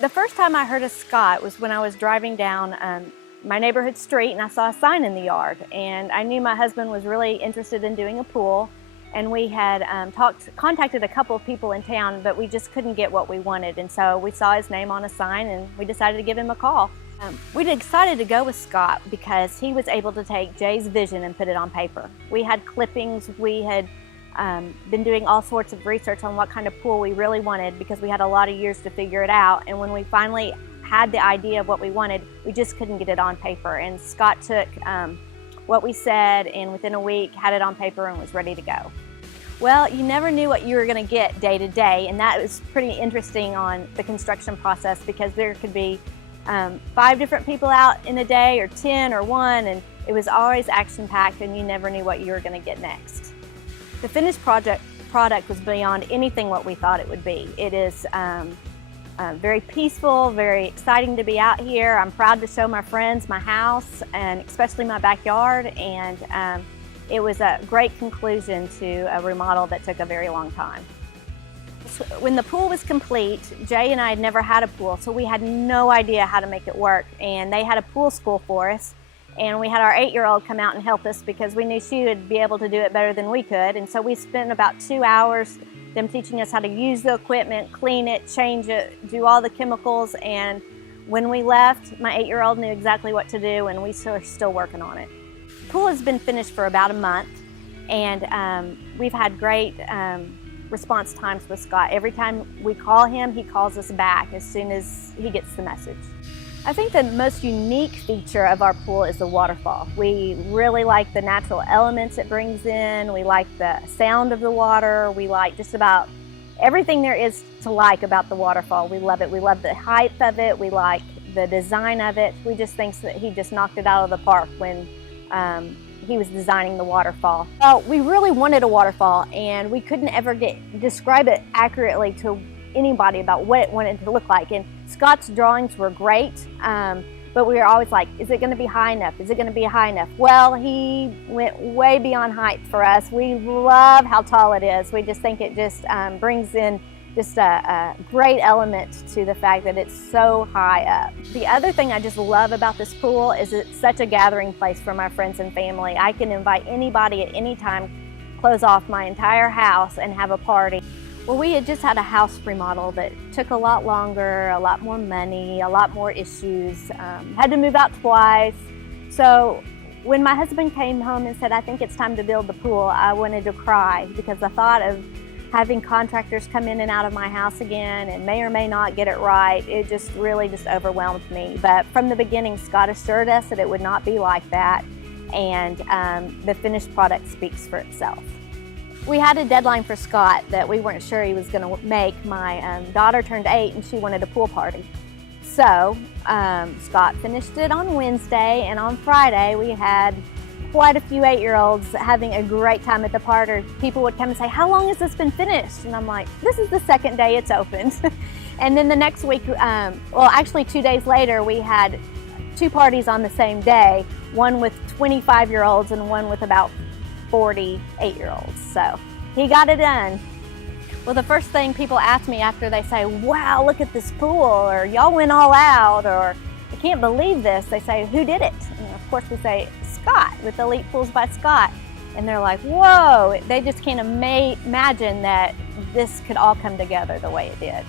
The first time I heard of Scott was when I was driving down my neighborhood street and I saw a sign in the yard, and I knew my husband was really interested in doing a pool, and we had contacted a couple of people in town, but we just couldn't get what we wanted, and so we saw his name on a sign and we decided to give him a call. We decided to go with Scott because he was able to take Jay's vision and put it on paper. We had clippings, we had been doing all sorts of research on what kind of pool we really wanted because we had a lot of years to figure it out, and when we finally had the idea of what we wanted, we just couldn't get it on paper, and Scott took what we said and within a week had it on paper and was ready to go. Well, you never knew what you were going to get day to day, and that was pretty interesting on the construction process because there could be 5 different people out in a day, or 10 or 1, and it was always action-packed and you never knew what you were going to get next. The finished product was beyond anything what we thought it would be. It is very peaceful, very exciting to be out here. I'm proud to show my friends my house, and especially my backyard, and it was a great conclusion to a remodel that took a very long time. When the pool was complete, Jay and I had never had a pool, so we had no idea how to make it work, and they had a pool school for us, and we had our 8-year-old come out and help us because we knew she would be able to do it better than we could, and so we spent about 2 hours them teaching us how to use the equipment, clean it, change it, do all the chemicals, and when we left, my 8-year-old knew exactly what to do, and we are still working on it. The pool has been finished for about a month, and we've had great response times with Scott. Every time we call him, he calls us back as soon as he gets the message. I think the most unique feature of our pool is the waterfall. We really like the natural elements it brings in. We like the sound of the water. We like just about everything there is to like about the waterfall. We love it. We love the height of it. We like the design of it. We just think that he just knocked it out of the park when he was designing the waterfall. Well, we really wanted a waterfall, and we couldn't ever describe it accurately to anybody about what it wanted to look like. And Scott's drawings were great, but we were always like, is it going to be high enough? Is it going to be high enough? Well, he went way beyond height for us. We love how tall it is. We just think it just brings in just a great element to the fact that it's so high up. The other thing I just love about this pool is it's such a gathering place for my friends and family. I can invite anybody at any time, close off my entire house and have a party. Well, we had just had a house remodel that took a lot longer, a lot more money, a lot more issues, had to move out twice. So when my husband came home and said, I think it's time to build the pool, I wanted to cry because the thought of having contractors come in and out of my house again and may or may not get it right, it just really just overwhelmed me. But from the beginning, Scott assured us that it would not be like that, and the finished product speaks for itself. We had a deadline for Scott that we weren't sure he was going to make. My daughter turned 8 and she wanted a pool party. So Scott finished it on Wednesday, and on Friday we had quite a few 8-year-olds having a great time at the party. People would come and say, how long has this been finished? And I'm like, this is the 2nd day it's opened. And then the next week, well actually 2 days later, we had 2 parties on the same day, one with 25-year-olds and one with about 40 8-year-olds. So he got it done. Well, the first thing people ask me after they say, wow, look at this pool, or y'all went all out, or I can't believe this, they say, who did it? And of course we say, Scott, with Elite Pools by Scott. And they're like, whoa, they just can't imagine that this could all come together the way it did.